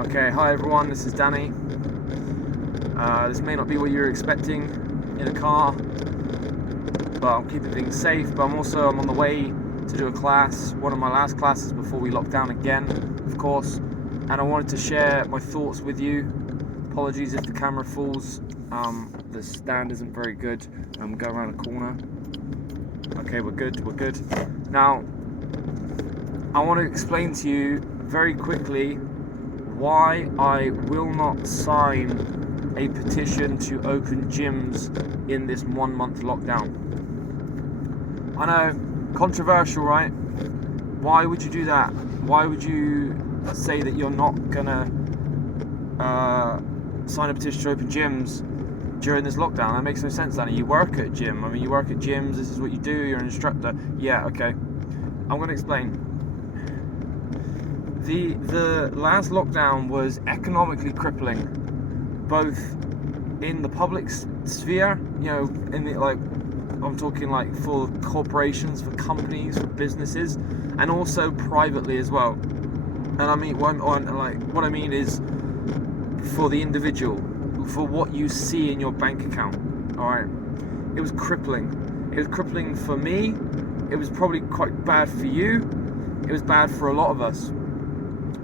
Okay, hi everyone, this is Danny. This may not be what you're expecting in a car, but I'm keeping things safe. But I'm on the way to do a class, one of my last classes before we lock down again, of course. And I wanted to share my thoughts with you. Apologies if the camera falls. The stand isn't very good. I'm going around a corner. Okay, we're good. Now, I want to explain to you very quickly why I will not sign a petition to open gyms in this 1 month lockdown. I know, controversial, right? Why would you do that? Why would you say that you're not gonna sign a petition to open gyms during this lockdown? That makes no sense, Danny. You work at a gym. I mean, you work at gyms, this is what you do, you're an instructor. Yeah, okay. I'm gonna explain. The last lockdown was economically crippling, both in the public sphere, in the, I'm talking like for corporations, for companies, for businesses, and also privately as well. And I mean, what I mean is for the individual, for what you see in your bank account. All right, it was crippling. It was crippling for me. It was probably quite bad for you. It was bad for a lot of us.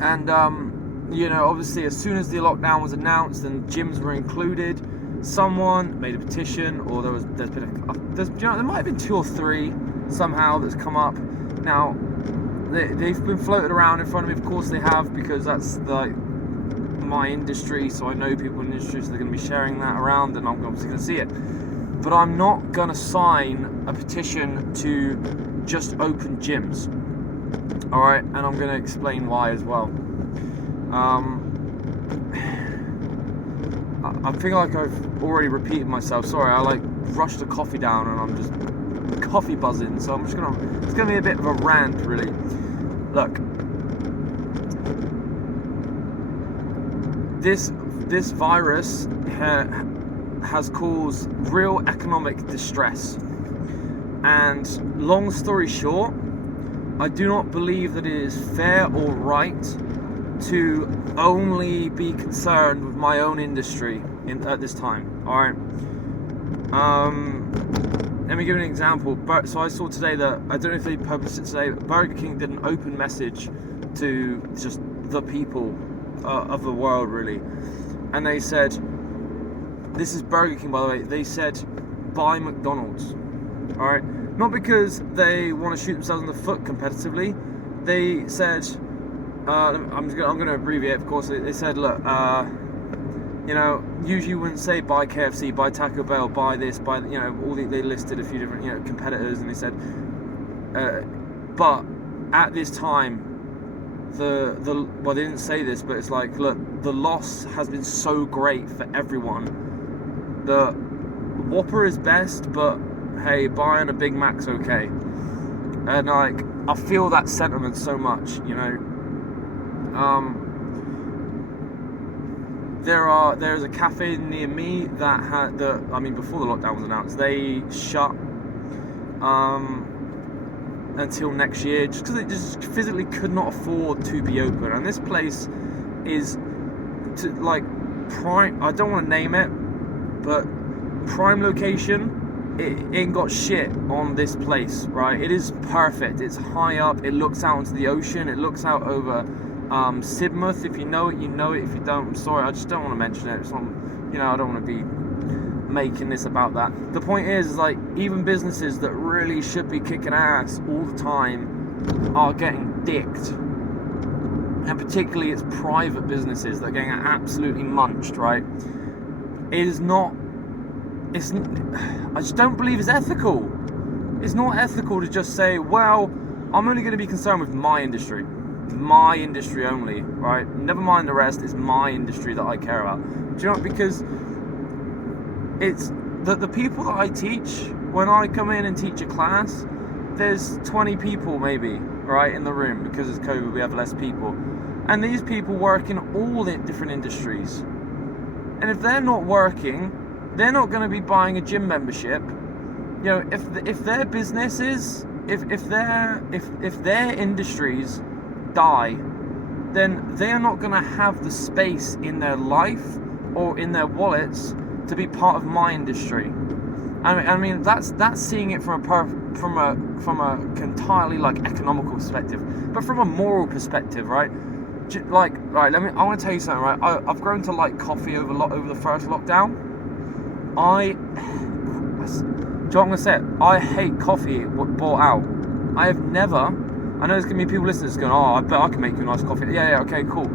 And obviously, as soon as the lockdown was announced and gyms were included, someone made a petition, or there might have been 2 or 3 somehow that's come up. Now, they've been floated around in front of me. Of course, they have, because that's like my industry. So I know people in the industry, so they're going to be sharing that around, and I'm obviously going to see it. But I'm not going to sign a petition to just open gyms. All right, and I'm going to explain why as well. I feel like I've already repeated myself. Sorry, I rushed the coffee down and I'm just coffee buzzing. So it's gonna be a bit of a rant, really. Look, this virus has caused real economic distress. And long story short, I do not believe that it is fair or right to only be concerned with my own industry at this time. All right. Let me give you an example. So I saw today that, I don't know if they published it today, but Burger King did an open message to just the people of the world, really. And they said, this is Burger King, by the way, they said, buy McDonald's. All right. Not because they want to shoot themselves in the foot competitively. They said, I'm going to abbreviate, of course. They said, look, usually you wouldn't say buy KFC, buy Taco Bell, buy this, buy, they listed a few different, competitors, and they said, but at this time, well, they didn't say this, but it's like, look, the loss has been so great for everyone. The Whopper is best, but hey, buying a Big Mac's okay. And I feel that sentiment so much, There's a cafe near me that had before the lockdown was announced, they shut until next year, just because they just physically could not afford to be open. And this place is prime. I don't want to name it, but prime location. It ain't got shit on this place, right? It is perfect. It's high up. It looks out into the ocean. It looks out over Sidmouth. If you know it, you know it. If you don't, I'm sorry. I just don't want to mention it. It's not, I don't want to be making this about that. The point is even businesses that really should be kicking ass all the time are getting dicked. And particularly it's private businesses that are getting absolutely munched, right? I just don't believe it's ethical. It's not ethical to just say, well, I'm only going to be concerned with my industry only, right? Never mind the rest, it's my industry that I care about. Do you know what? Because it's the people that I teach, when I come in and teach a class, there's 20 people maybe, right, in the room. Because of COVID, we have less people. And these people work in all the different industries. And if they're not working, they're not going to be buying a gym membership. If their businesses, if their industries die, then they are not going to have the space in their life or in their wallets to be part of my industry. I mean that's seeing it from a entirely like economical perspective, but from a moral perspective, right? Like, right, I want to tell you something, right? I've grown to like coffee over the first lockdown. Do you know what I'm gonna say? I hate coffee bought out. I know there's gonna be people listening to this going, oh, I bet I can make you a nice coffee. Yeah, okay, cool.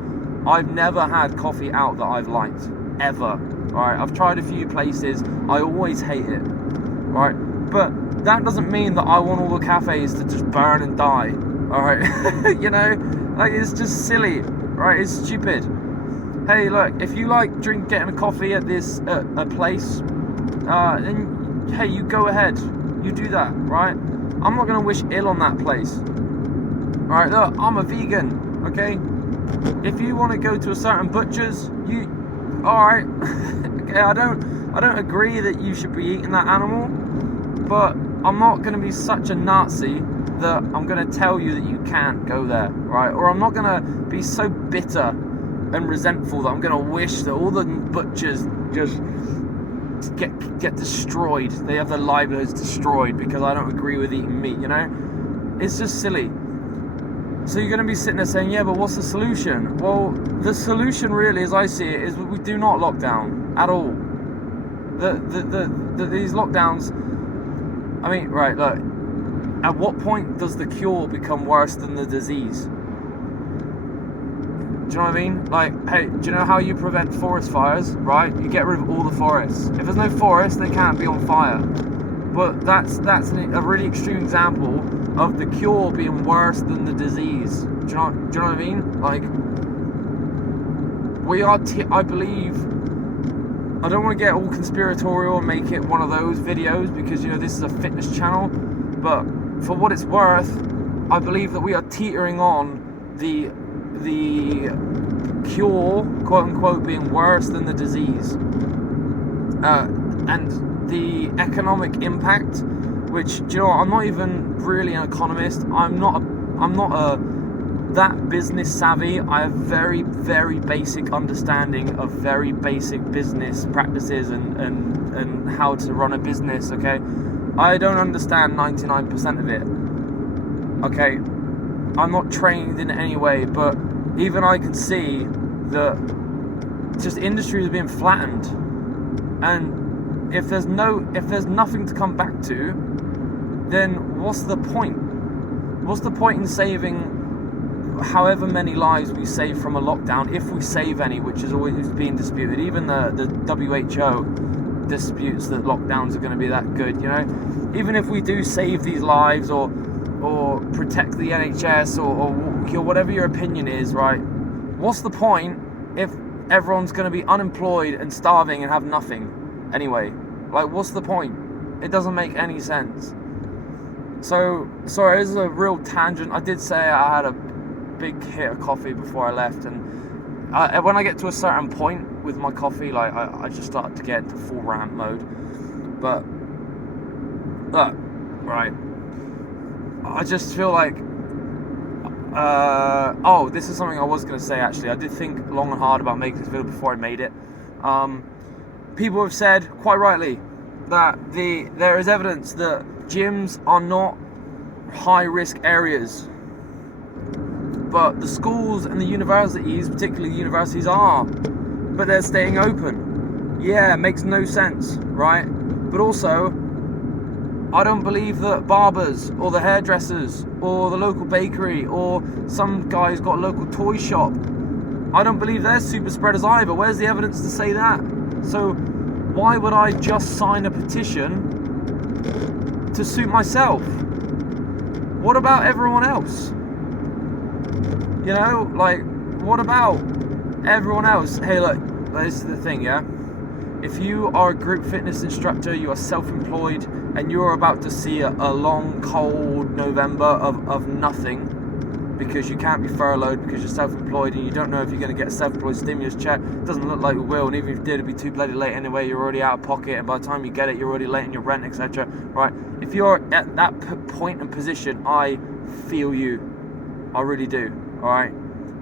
I've never had coffee out that I've liked, ever. Alright, I've tried a few places, I always hate it. Right? But that doesn't mean that I want all the cafes to just burn and die. Alright? You know? Like, it's just silly. Right? It's stupid. Hey, look, if you like getting a coffee at a place, then hey, you go ahead. You do that, right? I'm not gonna wish ill on that place. Alright, look, I'm a vegan, okay? If you want to go to a certain butcher's, alright. Okay, I don't agree that you should be eating that animal, but I'm not gonna be such a Nazi that I'm gonna tell you that you can't go there, right? Or I'm not gonna be so bitter and resentful that I'm gonna wish that all the butchers just get destroyed. They have their livelihoods destroyed because I don't agree with eating meat, you know? It's just silly. So you're going to be sitting there saying, yeah, but what's the solution? Well, the solution really, as I see it, is we do not lock down at all. These lockdowns, I mean, right, look, at what point does the cure become worse than the disease? Do you know what I mean? Like, hey, do you know how you prevent forest fires, right? You get rid of all the forests. If there's no forest, they can't be on fire. But that's a really extreme example of the cure being worse than the disease. Do you know what I mean? Like, we are, I believe, I don't want to get all conspiratorial and make it one of those videos because, you know, this is a fitness channel, but for what it's worth, I believe that we are teetering on the cure, quote unquote, being worse than the disease. And the economic impact, which, do you know what, I'm not even really an economist. I'm not that business savvy. I have very, very basic understanding of very basic business practices and how to run a business, okay? I don't understand 99% of it, okay? I'm not trained in any way, but even I can see that just industries are being flattened, and if there's nothing to come back to, then what's the point? What's the point in saving however many lives we save from a lockdown, if we save any, which is always being disputed? Even the WHO disputes that lockdowns are going to be that good, you know? Even if we do save these lives or protect the NHS or whatever your opinion is, right? What's the point if everyone's going to be unemployed and starving and have nothing anyway? Like, what's the point? It doesn't make any sense. So, sorry, this is a real tangent. I did say I had a big hit of coffee before I left, and when I get to a certain point with my coffee, like, I just start to get into full rant mode. But, look, right, I just feel like, this is something I was going to say, actually. I did think long and hard about making this video before I made it. People have said, quite rightly, that there is evidence that gyms are not high-risk areas. But the schools and the universities, particularly the universities, are. But they're staying open. Yeah, it makes no sense, right? But also, I don't believe that barbers or the hairdressers or the local bakery or some guy who's got a local toy shop, I don't believe they're super spreaders either. Where's the evidence to say that? So why would I just sign a petition to suit myself? What about everyone else? You know, like, what about everyone else? Hey, look, this is the thing, yeah? If you are a group fitness instructor, you are self-employed, and you're about to see a long, cold November of nothing, because you can't be furloughed because you're self-employed and you don't know if you're going to get a self-employed stimulus check. It doesn't look like you will, and even if you did, it'd be too bloody late anyway. You're already out of pocket, and by the time you get it, you're already late in your rent, etc. Right? If you're at that point and position, I feel you. I really do. All right?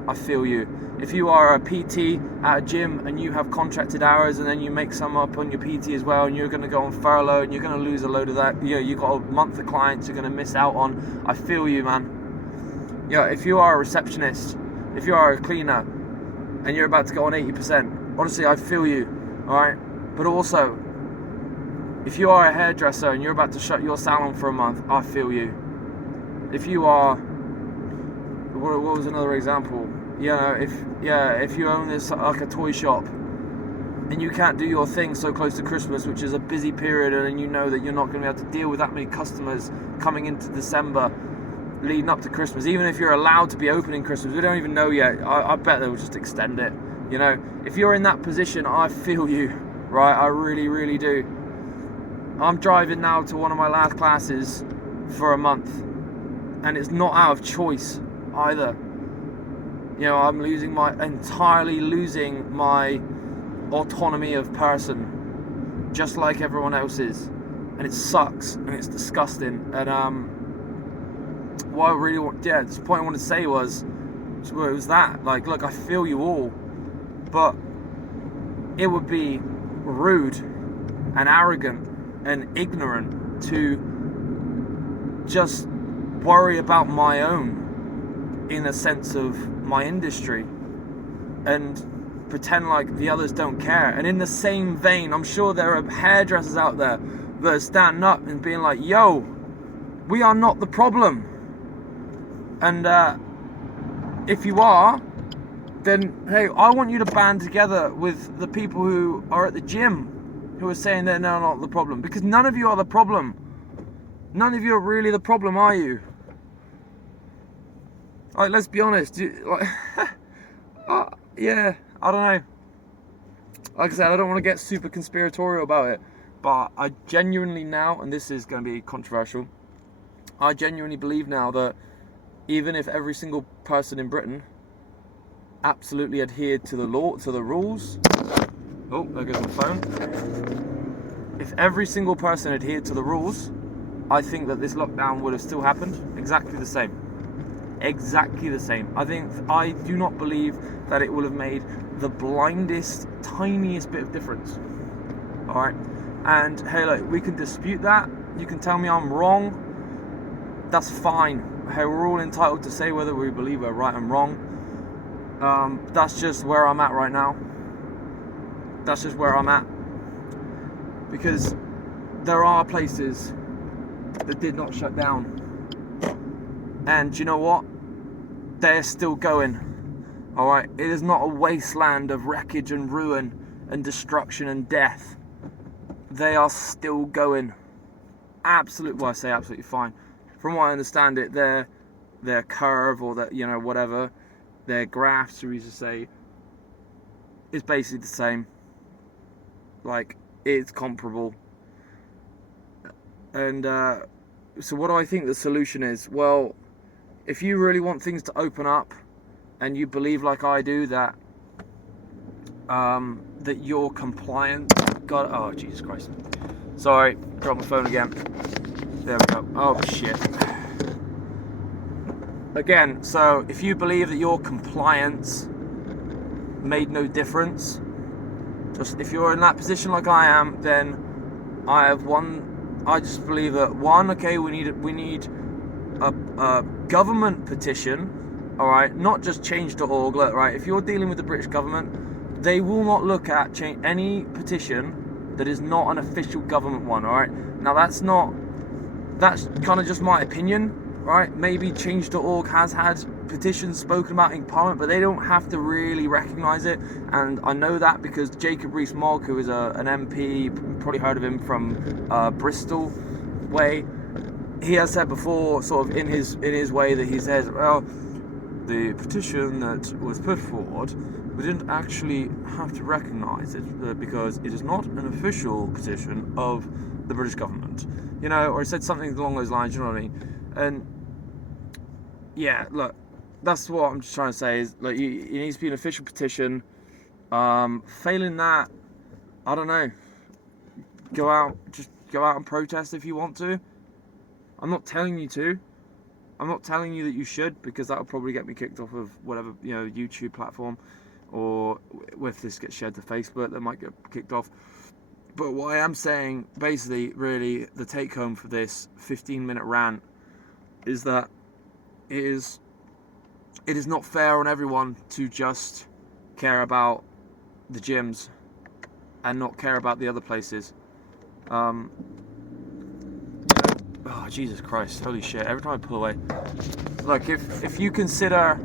I feel you. If you are a PT at a gym and you have contracted hours and then you make some up on your PT as well, and you're going to go on furlough and you're going to lose a load of that, you've got a month of clients you're going to miss out on, I feel you, man. If you are a receptionist, if you are a cleaner and you're about to go on 80%, honestly, I feel you, alright? But also, if you are a hairdresser and you're about to shut your salon for a month, I feel you. If you are, what was another example? If you own this like a toy shop and you can't do your thing so close to Christmas, which is a busy period, and you know that you're not going to be able to deal with that many customers coming into December leading up to Christmas, even if you're allowed to be open in Christmas, we don't even know yet. I bet they'll just extend it. If you're in that position, I feel you, right? I really, really do. I'm driving now to one of my last classes for a month, and it's not out of choice either. I'm entirely losing my autonomy of person, just like everyone else is, and it sucks and it's disgusting. And what I really want, the point I wanted to say was that, like, look, I feel you all, but it would be rude and arrogant and ignorant to just worry about my own, in a sense of my industry, and pretend like the others don't care. And in the same vein, I'm sure there are hairdressers out there that are standing up and being like, yo, we are not the problem. And if you are, then hey, I want you to band together with the people who are at the gym who are saying they're not the problem, because none of you are the problem. None of you are really the problem, are you? Like, let's be honest. Yeah, I don't know. Like I said, I don't want to get super conspiratorial about it, but I genuinely now, and this is going to be controversial, I genuinely believe now that even if every single person in Britain absolutely adhered to the law, to the rules, oh, there goes my phone. If every single person adhered to the rules, I think that this lockdown would have still happened exactly the same. Exactly the same. I do not believe that it would have made the blindest, tiniest bit of difference. Alright? And hey, look, we can dispute that. You can tell me I'm wrong. That's fine. Hey, we're all entitled to say whether we believe we're right and wrong. That's just where I'm at right now. That's just where I'm at. Because there are places that did not shut down. And you know what? They're still going. Alright? It is not a wasteland of wreckage and ruin and destruction and death. They are still going. Well, I say absolutely fine. From what I understand it, their curve, or that, whatever, their graphs, we used to say, is basically the same. Like, it's comparable. And so what do I think the solution is? Well, if you really want things to open up, and you believe like I do that that you're compliant, oh Jesus Christ, sorry, dropped my phone again. There we go. Oh shit. Again, so if you believe that your compliance made no difference, just if you're in that position like I am, then I just believe that okay, we need a government petition, all right, not just change.org, right? If you're dealing with the British government, they will not look at any petition that is not an official government one, all right? Now that's kind of just my opinion, right? Maybe change.org has had petitions spoken about in Parliament, but they don't have to really recognise it. And I know that because Jacob Rees-Mogg, who is an MP, you've probably heard of him from Bristol way, he has said before, sort of in his way, that he says, well, the petition that was put forward, we didn't actually have to recognise it because it is not an official petition of the British government, or he said something along those lines, you know what I mean? And yeah, look, that's what I'm just trying to say is, like, it needs to be an official petition. Failing that, I don't know, just go out and protest if you want to. I'm not telling you to, I'm not telling you that you should, because that will probably get me kicked off of whatever, YouTube platform, or if this gets shared to Facebook, that might get kicked off. But what I am saying, basically, really, the take home for this 15-minute rant is that it is not fair on everyone to just care about the gyms and not care about the other places. Oh, Jesus Christ, holy shit, every time I pull away. Like, if you consider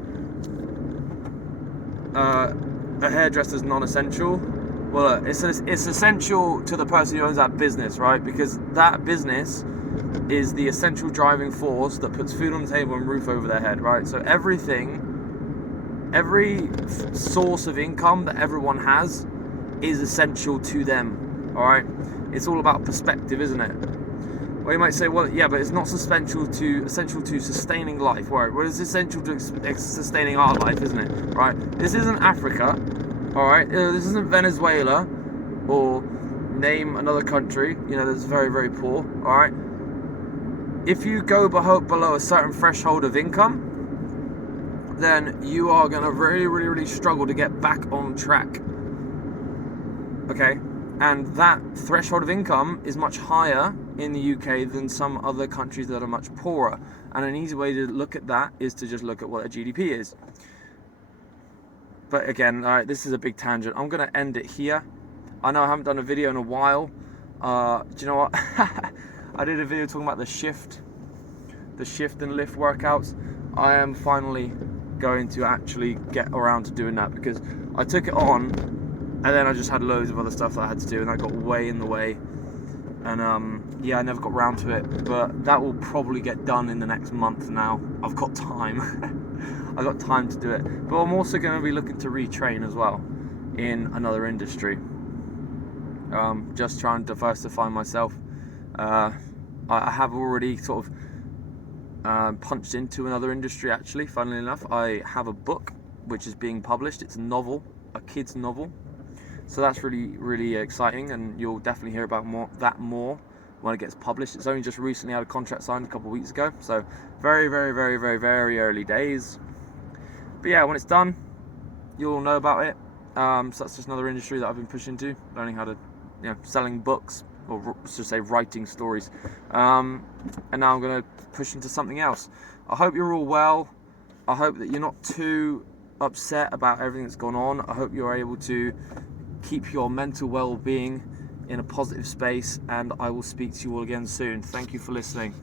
a hairdresser's non-essential, well, it's essential to the person who owns that business, right? Because that business is the essential driving force that puts food on the table and roof over their head, right? So every source of income that everyone has is essential to them, all right? It's all about perspective, isn't it? Well, you might say, well, yeah, but it's not essential to sustaining life, right? Well, it's essential to sustaining our life, isn't it? Right? This isn't Africa, all right? This isn't Venezuela, or name another country, that's very, very poor, all right? If you go below a certain threshold of income, then you are going to really, really, really struggle to get back on track. Okay? And that threshold of income is much higher in the UK than some other countries that are much poorer. And an easy way to look at that is to just look at what a GDP is. But again, all right, this is a big tangent. I'm going to end it here. I know I haven't done a video in a while. Do you know what? I did a video talking about the shift and lift workouts. I am finally going to actually get around to doing that, because I took it on and then I just had loads of other stuff that I had to do, and that got way in the way, and yeah, I never got around to it. But that will probably get done in the next month now. I've got time. I've got time to do it. But I'm also going to be looking to retrain as well in another industry. Just trying to diversify myself. I have already sort of punched into another industry, actually. Funnily enough, I have a book which is being published. It's a novel, a kid's novel, so that's really, really exciting, and you'll definitely hear about that more when it gets published. It's only just recently had a contract signed a couple of weeks ago, so very, very, very, very, very early days. But yeah, when it's done, you'll know about it. So that's just another industry that I've been pushing into, learning how to, selling books, or just say writing stories. And now I'm going to push into something else. I hope you're all well. I hope that you're not too upset about everything that's gone on. I hope you're able to keep your mental well-being in a positive space, and I will speak to you all again soon. Thank you for listening.